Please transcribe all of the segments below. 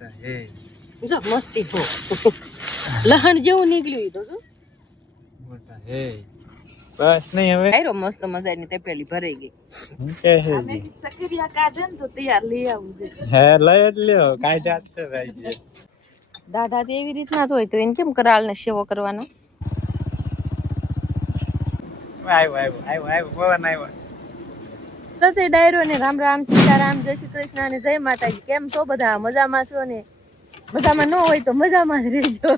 મોટા હે. જો મસ્તી હો. લહણ જેવું નીકળ્યું ઈ તો જો. મોટા હે. બસ નહીં હવે. આયરો મસ્ત મજાની તપેલી ભરાઈ ગઈ. કે હે? સકરિયા કાઢે ને તો તૈયાર લઈ આવું છે. હે લઈ જ લ્યો. કાયદા છે ભાઈ દાદા તો એવી રીતના જ હોય તો એને કેમ કરાળને સેવો કરવાનો? આવ્યો આવ્યો આવ્યો આવ્યો પવન આવ્યો તો ડાયરો ને રામ રામ, સીતારામ, જય શ્રી કૃષ્ણ અને જય માતાજી. કેમ છો બધા? મજામાં છો ને? બધામાં ન હોય તો મજામાં જ રહેજો.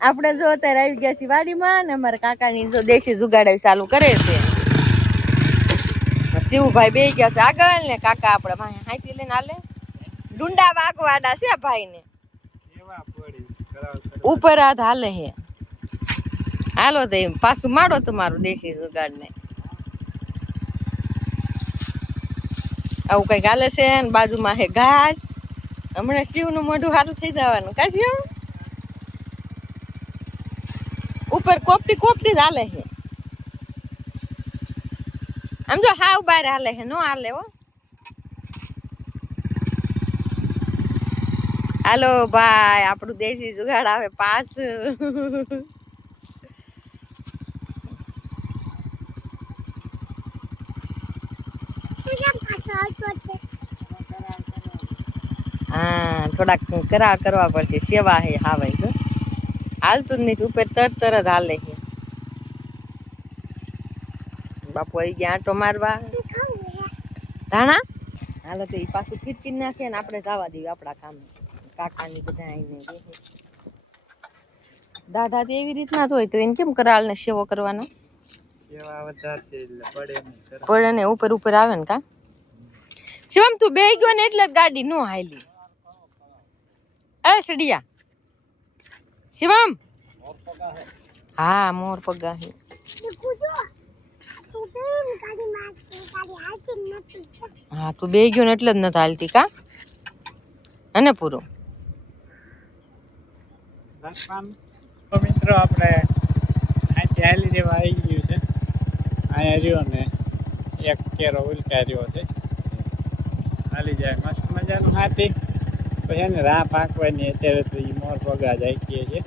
આપણે જો અત્યારે આવી ગયા છીએ વાડીમાં ને અમારા કાકાની જો દેશી જુગાડ ચાલુ કરે છે. શિવભાઈ બે ગયા છે આગળ ને કાકા આપણે ભાઈ હાથી લઈને હાલે. ડુંડા વાગવાડા છે ભાઈ ને. ઉપર હાથ હાલે હે હાલો તો પાછું મારો તમારું દેશી જુગાડ ને આવું કંઈક હાલે છે ને બાજુમાં હે ઘાસ. હમણાં શિવનું મોઢું સારું થઈ જવાનું. કા ઉપર કોપટી કોપટી જ હાલે છે આમ જો હાવ બહાર હાલે છે નો હાલે હો. હાલો ભાઈ, આપણું દેશી જુગાડ આવે પાસ હા થોડાક કરાર કરવા પડશે. સેવા હે હા ભાઈ જો. હાલતું જ નહીં ઉપર તરત તરત હાલે છે બાપુ આવી ગયા આંટો મારવા. ધાણા? હાલો તો એ પાછું ફીટકી નાખે ને આપણે જવા દઈએ આપણા કામે. કાકાની બધા આવીને. દાદા તો એવી રીતના જ હોય તો એને કેમ કરાળને સેવો કરવાનો. પડે ને ઉપર ઉપર આવે ને કા? શિવમ તું બે ગયો ને એટલે જ ગાડી નો હાલી. એ, સડિયા. શિવમ? હા, મોર પગા હે. હા, તું બે ગયો ને એટલે જ નથી હાલતી કા? અને પૂરું. મિત્રો, આપણે અહીંથી હાલી જેવા આવી ગયું છે. અહીંયા રહ્યો ને એક કેરો ઉલકા રહ્યો છે. હાલી જાય. મસ્ત મજાનું હાથી. પછી એને રાહ પાકવાની અત્યારે તો એ મોર પગા જાય કે છે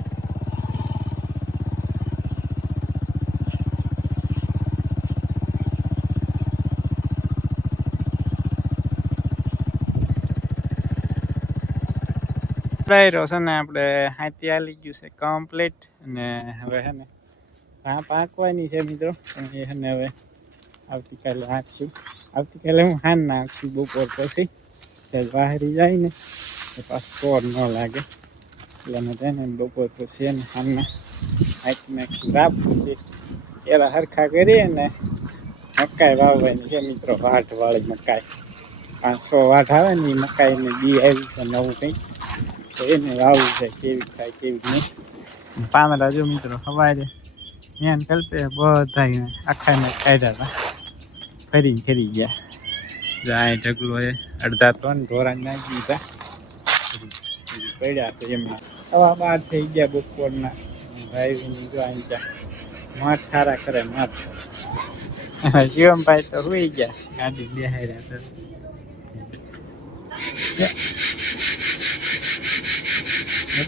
ડાયરો છે ને આપણે હાથી હાલી ગયું છે કમ્પ્લીટ અને હવે છે ને રાહ પાકવાની છે મિત્રો. પણ એ છે ને હવે આવતીકાલે હાંકશું. આવતીકાલે હું હાન નાખશું બપોર પછી. બહારી જાય ને. પાછું કોર ન લાગે એટલે અમે તેને બપોર પછી એને સામે નાખશું રાબ પછી એરા હરખા કરીએ ને મકાઈ વાવવાની છે મિત્રો વાટ વાળી મકાઈ પાંચસો વાટ આવે ને એ મકાઈને બી આવી છે નવું કંઈ તો એને વાવવું છે કેવી થાય કેવી નહીં પાંદડા જો મિત્રો સવારે ત્યાં કલ્પે બધા આખાને કાઢ્યા હતા ફરી ફરી ગયા જાય ઢગલો એ અડધા તો ને ઢોરા નાખી દીધા પડ્યા એમના બાર થઈ ગયા બપોરના. ભાઈ જો માથ સારા કરે માથ. શિવમભાઈ તો સુઈ ગયા. ગાડી બેહાર્યા તો.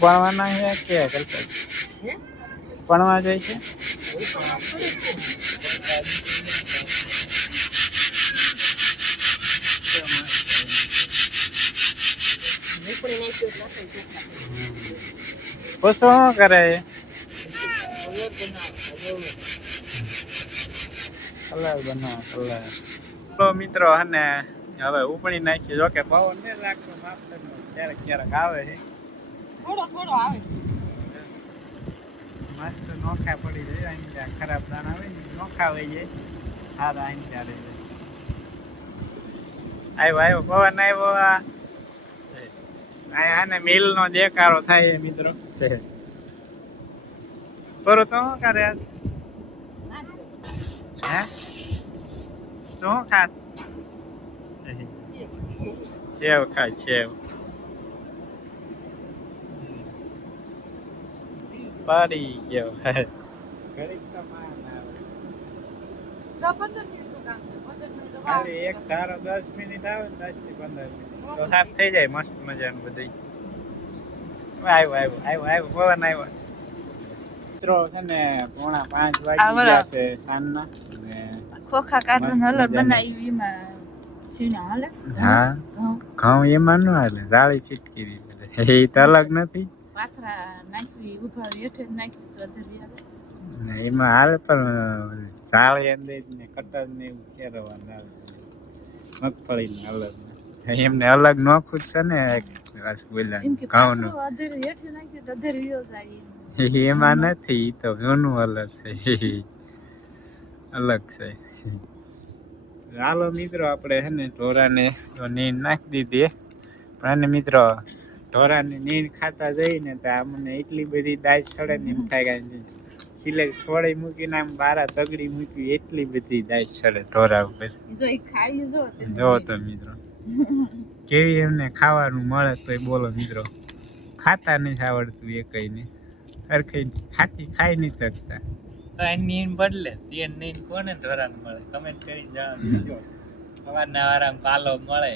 ભણવાના છે કે કલ્પે ભણવા જાય છે? પછી શું કરે? કલર બનાવો કલર તો મિત્રો અને હવે ઉપણી નાખી જો કે ભાવ ને રાખતો માપસરનો ક્યારેક ક્યારેક આવે છે થોડો થોડો આવે મસ્ત નોખા પડી જાય અહીં ત્યાં ખરાબ દાણા આવે ને નોખા હોય જાય સારા અહીં ત્યારે આવ્યો આવ્યો પવન આવ્યો આ અહીંયા ને મિલ નો દેકારો થાય છે મિત્રો. બરો તો શું કરે હે? શું ખાસ સેવ ખાય સેવ પડી ગયો. એક ધારો દસ મિનિટ આવે દસથી પંદર મિનિટ. તો સાફ થઈ જાય મસ્ત મજાનું બધું આવ્યો આવ્યો આવ્યો આવ્યો પવન આવ્યો મિત્રો છે ને પોણા પાંચ વાગી ગયા છે સાંજના. ખોખા કાઢવાનું હલર બનાવી એમાં હા? ઘઉં એમાં ન હાલે જાળી ફીટકી એ તો અલગ નથી. એમાં હાલે પણ જાળી અંદર કટર ને એવું કેરવાનું મગફળી ને અલગ એમને અલગ ન ખૂટશે છે ને બોલ્યા. એમ નથી તો જૂનું અલગ છે. અલગ છે. હાલો મિત્રો આપણે છે ને ઢોરાને તો નીંદ નાખી દીધી. પણ અને મિત્રો ઢોરાને નીંદ ખાતા જઈને તો અમને એટલી બધી દાય છડે ને એમ થાય કે સિલેક છોડી મૂકીને આમ બારા તગડી મૂકી એટલી બધી દાય છડે ઢોરા ઉપર. જો એ ખાઈ જો જો તો મિત્રો. કેવી એમને ખાવાનું મળે તોય બોલો મિત્રો. ખાતા નથી આવડતું એ કઈ ને સરખી ખાતી ખાઈ નહીં શકતા. નીન બદલે તે નહીં કોને ધોરણ મળે? કમેન્ટ કરી જણાવજો. સવારના વારામ પાલો મળે.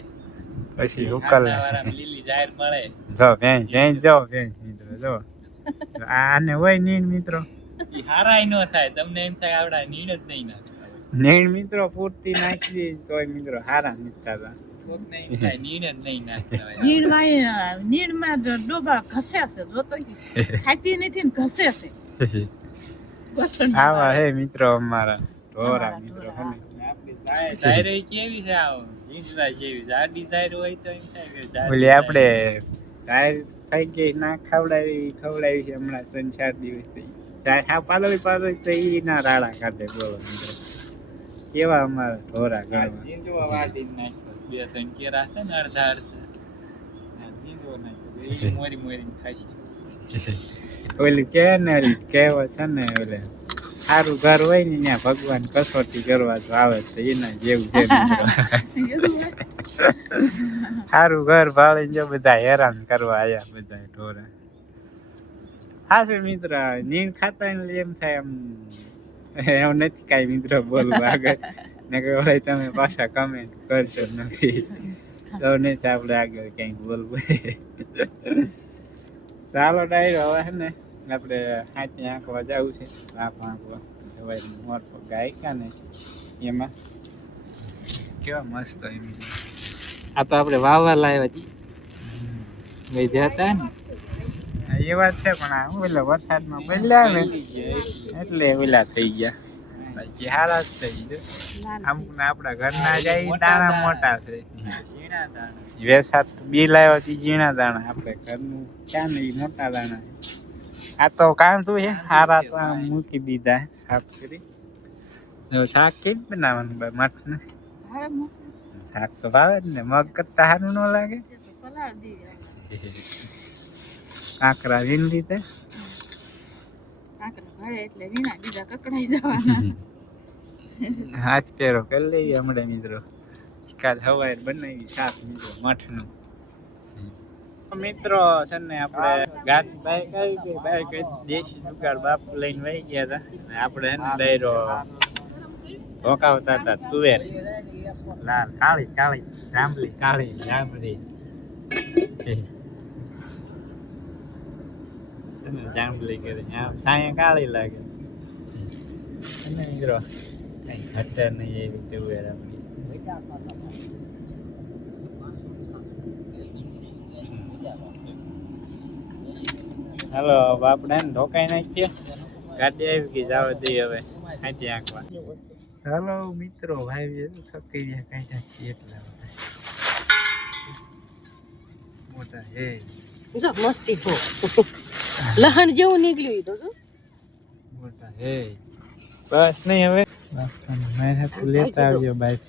પછી ઉકલ લીલી જાહેર મળે. જો ભેં ભેં જો ભેં મિત્રો જો. આને હોય નીણ મિત્રો. હારાય નો થાય. તમને એમ થાય આવડા નીણ જ નહીં ના નીણ મિત્રો પૂરતી નાખી દે તોય મિત્રો હારા નીકળતા હતા નીણમાં નીણમાં ડોબા ઘસે છે જોતો ખાતી નથી ને ઘસે છે. આવા હે મિત્રો અમારા ઢોરા મિત્રો હે ને. આપણી જાહેર જાહેર ય કેવી છે આવો? જીંજરા જેવી. જાડી જાહેર હોય તો એમ થાય કે જાડી ઓલી આપણે જાહેર. જાહેર ગઈ ના ખવડાવી ખવડાવી છે હમણાં ત્રણ ચાર દિવસ થઈ જાહેર હા પાલોવી પાલોવી તો ઈ ના રાડા કાઢે બોલો મિત્રો. કેવા અમારા ઢોરા ગણવા જીંજવો વાટીને નાખ્યો. બે ત્રણ કેરા છે ને અડધા અડધા જીંજવો નાખ્યો. ઈ મોરી મોરીને ખાશી. ઓલી કે ને ઓલી છે ને ઓલે સારું ઘર હોય ને ત્યાં ભગવાન કસોટી કરવા તો આવે છે એના જેવું છે. સારું ઘર ભાળીને જો બધા હેરાન કરવા આવ્યા બધા ઢોરા હા શું મિત્ર નીંદ ખાતા એમ થાય આમ એમ નથી કાંઈ મિત્ર બોલવું આગળ. ને કે ઓલે તમે પાછા કમેન્ટ કરશો નથી. તો નથી આપણે આગળ કંઈક બોલવું ચાલો ડાયરો હવે છે ને આપણે હાથી આંકવા જવું છે. બાપ આંકવા જવાય મોર ગાયકા ને એમાં. કેવા મસ્ત એમ. આ તો આપણે વાવવા લાવ્યા છીએ ગઈ જતા ને. એ વાત છે પણ આ હું ઓલા વરસાદમાં બદલ્યા ને? એટલે ઓલા થઈ ગયા. બાકી હારા જ થઈ ગયો. અમુક ને આપણા ઘરના જાય દાણા મોટા છે. વેસાત બી લાવ્યો તી ઝીણા દાણા. આપણે ઘરનું ક્યાં નહીં મોટા દાણા આ તો કાંતું છે? હારા તો આમ મૂકી દીધા સાફ કરી. શાક કેવી બનાવવાનું બા મઠ ને હા, મોકલો. શાક તો ભાવે જ ને મગ કરતા સારું ન લાગે. કાંકરા વીન રીતે? કાંકરા ભાળે એટલે વીણા બીજા કકડાઈ જવાના. હાથ પેરો કરી લઈએ હમણાં મિત્રો. કાલ સવારે બનાવી શાક મિત્રો મઠનું. મિત્રો છે ને આપણે ગાત બાઈક આવી ગઈ બાઈક દેશી જુગાડ બાપ લઈને વહી ગયા હતા. આપણે ડાયરો ધોકાવતા હતા તુવેર. લાલ કાળી કાળી જાંબલી કાળી જાંબલી. છે ને જાંબલી કરી આમ સાયા કાળી લાગે અને મિત્રો કઈ ઘટે નહીં એવી તુવેર આપણી હાલો હવે આપણે એને ઢોકાઈ નાખીએ ગાડી આવી ગઈ જવા દઈએ હવે ખાંચી આંકવા હાલો મિત્રો ભાઈ સકી કઈ નાખીએ એટલા બધા. મોટા હે જો મસ્તી હો લહણ જેવું નીકળ્યું ઈ તો જો. બસ નહીં હવે. બસ મેં લેતા આવજો બાઈક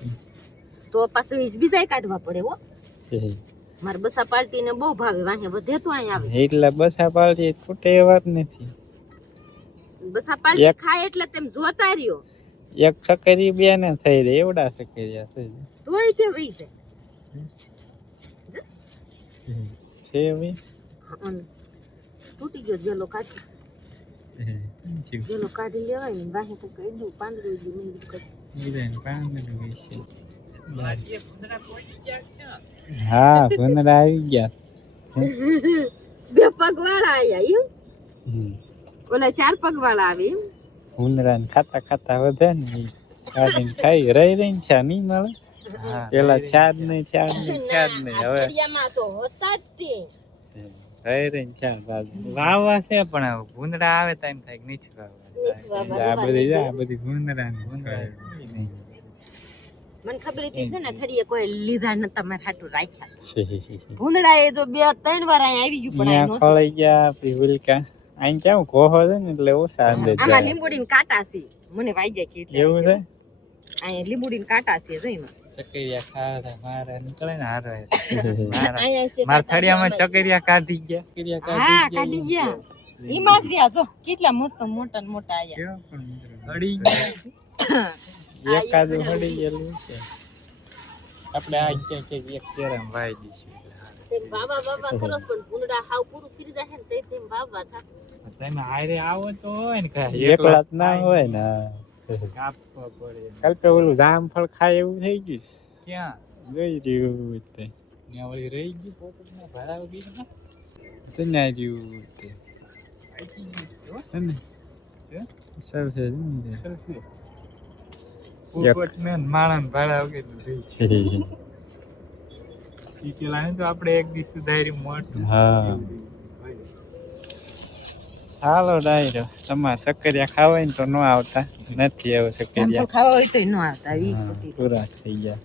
તો પાછું બીજા કાઢવા પડે હો. મારે બસા પાર્ટી ને બહુ ભાવે વાહે વધે તો અહીં આવે. એટલે બસા પાલટી એ વાત નથી. બસા એક- ખાય એટલે તેમ જોતા રહ્યો. એક ચકરી બે ને થઈ રે એવડા ચકરીયા થઈ તોય તે વઈ છે છે તૂટી ગયો જેલો કાઢી. જેલો કાઢી લેવાય ને વાહે તો કહી દઉં પાંદડું ગયું મેં કીધું કે ઈરાન પાંદડું હોય છે. હા ભૂંદડા આવી ગયા. બે પગ વાળા આયા એમ ઓલા ચાર પગ વાળા આવી એમ? ભૂંદડા ખાતા ખાતા વધે ને કાઢીને ખાઈ રહી રહી છે નહીં મળે. પેલા છાદ નહીં છાદ નહીં છાદ નહીં હવે તો હોતા જ તે. રહી રહી ને છાદ બાજુ વાવવા છે પણ ભૂંદડા આવે તો એમ થાય કે નીચે વાવવા આ બધી આ બધી ભૂંદડા મને ખબર હતી છે ને થડીએ કોઈ લીધા ન તમારે હાટું રાખ્યા ભૂંદડા એ તો બે ત્રણ વાર અહીંયા આવી ગયું પણ ત્યાં ખોલાઈ ગયા આપડી હુલકા. અહીં કેવું કોહો છે ને એટલે ઓછા અંદર આમાં લીંબુડીન કાંટા છે. મને વાઈ જાય કે એવું છે? અહીંયા લીંબુડીન કાંટા છે જો એમાં. સકરિયા ખાવા મારે નીકળે ને હારો. મારા કાંટા થડિયામાં કાઢી ગયા. સકરિયા કાઢી ગયા. હા કાઢી ગયા. જ રહ્યા જો. કેટલા મસ્ત મોટા ને મોટા આયા. અડી ગયા. એકાદું હડી ગયેલું છે. આપણે આ ક્યાં ક્યાંક એક કેરમ વાઈ તેમ બાબા બાબા ખરો પણ ભૂંડા હાવ પૂરું કરી દે ને તે તેમ બાબા થા. તમે હારે આવો તો હોય ને કાંઈ. એકલા ના હોય ને. કાપવા પડે. કાલ તો ઓલું જામફળ ખાય એવું થઈ ગયું છે. ક્યાં? જોઈ રહ્યું તે. ત્યાં રહી ગયું પોપટને ભરાવ ગયું ને? આપણે એક દિવસ સુધારી મોટું હાલો ડાયરો તમારે સક્કરિયા ખાવાય ને તો ન આવતા. નથી એવું સક્કરિયા. ખાવા હોય તો ન આવતા. પૂરા થઈ ગયા.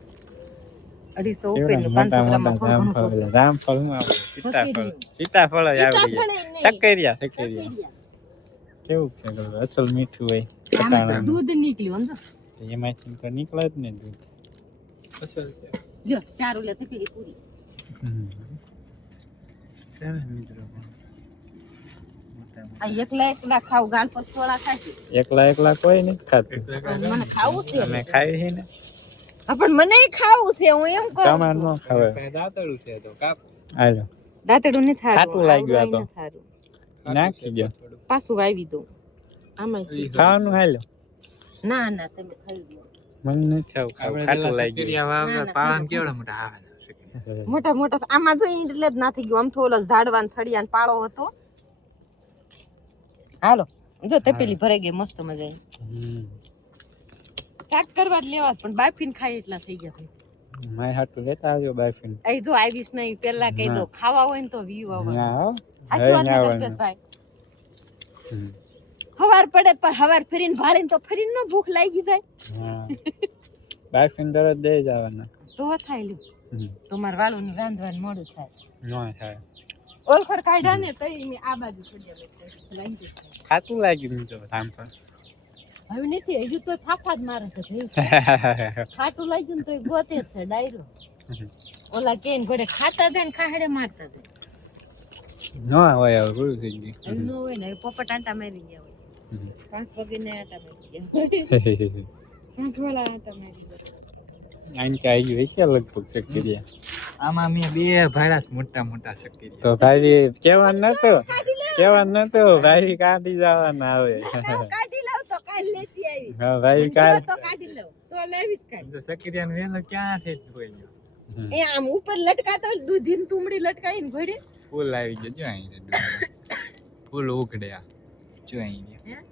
અઢીસો ઉપર કેવડા ને મોટા પાંચસો મોટા ગ્રામમાં ફળ ઘણું જામફળ થશે. જામફળ શું આવે સીતાફળ. સીતાફળ આવડી સીતાફળ જાય. ય નહીં. સક્કરિયા. સક્કરિયા. કેવું છે અસલ મીઠું હોય દૂધ નીકળ્યું એમાંથી તો નીકળે જ ને દૂધ. અસલ છે. જો સારું લે પેલી પૂરી. મિત્રો આ એકલા એકલા ખાવ ગાલ પર થોડા ખાશે એકલા એકલા કોઈ નથી ખાતું. મને ખાવું છે. અમે ખાઈ છે ને. પણ મને ખાવું છે હું એમ કહું તમારે છું. ખાવે કાંઈ છે તો કાપ. હાલો. દાંતડું નથી થારું ખાટું લાગ્યું આ તો. આવડાય નથી થારું. નાખી દો. પાછું વાવી દઉં. આમાં ખાવાનું હાલો. ના ના તમે ખાઈ લો. મને નથી આવું ખાવું. ખાટું લાગ્યું. સકરિયા ના, વાવતા ના, પાળામાં કેવડા મોટા આવે મોટા મોટા આમાં જો એટલે જ ના થઈ ગયું. આમ તો ઝાડવા ઝાડવાન થળિયાન પાળો હતો. હાલો. જો તપેલી ભરાઈ ગઈ મસ્ત મજા આવી. શાક કરવા જ લેવા પણ બાફીન ખાય એટલા થઈ ગયા ભાઈ. મારે હાટુ લેતા આવજો બાફીન. અહીં જો આવીશ નહીં પહેલા કહી દો ખાવા હોય ને તો વ્યૂ ના હો. સાચી વાત ને આવવાનું. હવાર પડે પણ હવાર ફરીને ભાળીને તો ફરીને ન ભૂખ લાગી જાય. બાફીન તરત દે જવાના. તો થાય લ્યો. તમાર વાળું મારે રાંધવાનું મોડું થાય. ન થાય. ઓલખર કાઢ્યા ને તો મેં આ બાજુ ગયું. ખાતું લાગ્યું મને તો ધામ પર. હવે નથી હજુ તો ફાફા જ મારે છે ખાટું લાગ્યું તો ગોતે છે ડાયરો. ઓલા કે ઘોડે ખાતા દે ને ખાહડે મારતા દે. નો હોય હવે ગુરુ થઈ ગઈ નો હોય ને પોપટ આંટા મારી ગયા હોય. પાંચ કાંક વગીને આંટા મારી ગયા કાંક વાળા આંટા મારી ગયા આઈને કે આવી ગયું છે લગભગ સક્કરિયા આમાં મેં બે ભાડા મોટા મોટા સકરિયા તો ભાઈ કેવાનું નતો કેવાનું નતો ભાઈ કાઢી જવાના આવે કાઢી લાવ તો કાલ લેતી આવી હા ભાઈ કાઢ તો કાઢી લઉં. તો લાવીશ કાઢ તો સકરિયાનો વેલો ક્યાં ઠેઠ હોય એ આમ ઉપર લટકાતો હોય, દૂધીની તુંબડી લટકાવીને ઘોડે ફૂલ આવી ગયો જો અહીં ફૂલ ઉકડ્યા જો અહીં ગયો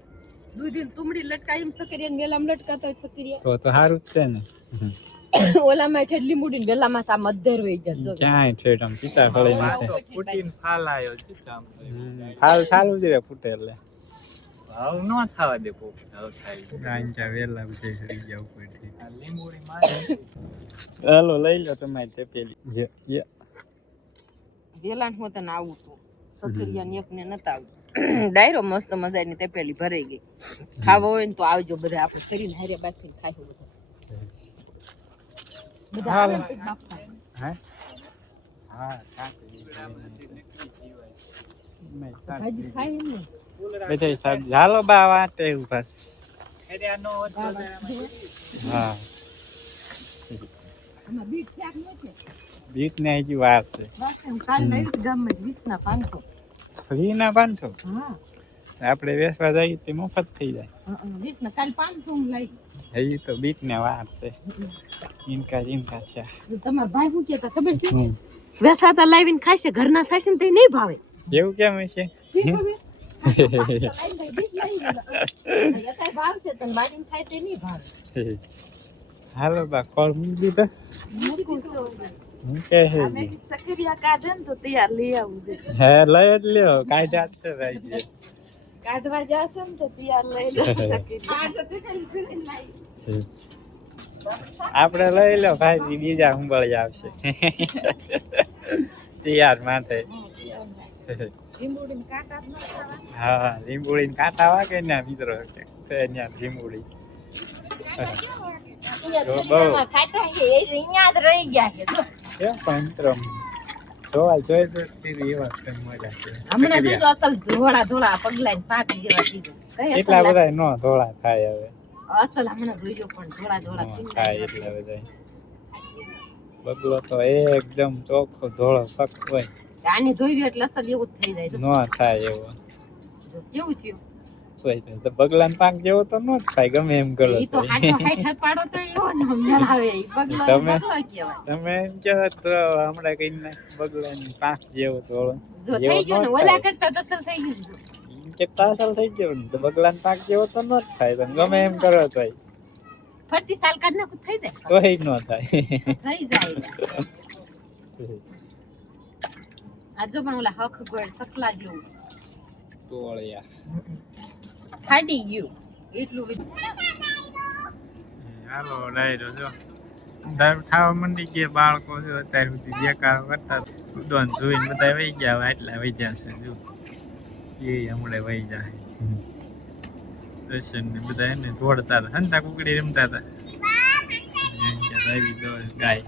દૂધીની તુંબડી લટકાવીને સકરિયાને વેલામાં લટકાતો હોય સકરિયા તો તો સારું જ છે ને. ઓલામાં છે લીંબુડીને વેલામાં મધર જતો ક્યાંય ઠેઠ આમ તો ફાલ સારું ફૂટે એટલે. ભાવ ન થવા દે પોપટ ભાવ થાય. આંચા વેલા બધે સરી ગયા ઉપરથી. આ લીંબોડી મારે. હાલો લઈ લો તમારી તે પેલી જે. હું તને આવું તું સકરિયા ને એકને નતા આવું. ડાયરો મસ્ત મજાની તે પેલી ભરાઈ ગઈ. ખાવો હોય ને તો આવજો બધા આપણે કરીને હારે બાકી ખાઈ બધા. બધા આવે હા? સાહેબ હાલો બા વાતે ઊભા બીટ ન છે. બીટ ને હજી વાર છે. ફ્રી ના પાંચસો. આપણે વેસવા જઈએ તે મફત થઈ જાય. હજી તો બીટ ને વાર છે. ઇનકા ઇનકા છે. તમારા ભાઈ શું કહેતા ખબર છે? વેસાતા લાવીને ખાય છે ઘરના થાય છે ને તે નહીં ભાવે. એવું કેમ હશે હાલો બા કોલ મૂકી દીધો. હું કે છે સકરિયા કાઢે ને તો તૈયાર લઈ આવું હે લઈ જ લ્યો. કાયદા છે ભાઈ જે. કાઢવા જશે ને તો તૈયાર લઈ લો સકરિયા આપણે લઈ લો ભાઈ બીજા હુંબળી આવશે. ચિયાર માથે. હા લીંબુડી ને કાંટા વાગે ને મિત્રો લીંબુડી. એટલા બધા નો ધોળા થાય હવે. અસલ હમણાં જોઈજો પણ ધોળા ધોળા નો જેવા. એટલા બધા બગલો તો એકદમ ચોખ્ખો ધોળો સખ હોય આને ધોઈ એટલે અસલ એવું જ થઈ જાય. નો થાય એવો કેવું થયું બગલા તો. તો પાક જેવો તો નો જ થાય ગમે એમ કરો તો તો. તો ને બગલો તમે? તમે એમ કહો તો હમણાં કઈ નાખ બગલાની પાંખ જેવો ધોળો થઈ ગયું ને ઓલા કરતા થઈ ગયું કે પાછળ થઈ ગયો ને તો બગલાન પાક જેવો તો ન થાય તમે ગમે એમ કરો તો ફરતી સાલ કાઢ નાખું થઈ જાય તોય ન થાય. થઈ જાય. આજો પણ ઓલા હક ગોળ સકલા જેવું. તોળિયા ફાટી ગયું. એટલું હાલો ડાયરો જો. દર ખાવા મંડી ગયા બાળકો જો અત્યાર સુધી જે કામ કરતા ઉડવાન જોઈને બધા વહી ગયા એટલા વહી જશે જો. એ હમણાં વહી જાય. દર્શન ને બધા એને દોડતા હતા. હંતા. કુકડી રમતા હતા આવી દોડ ગાય.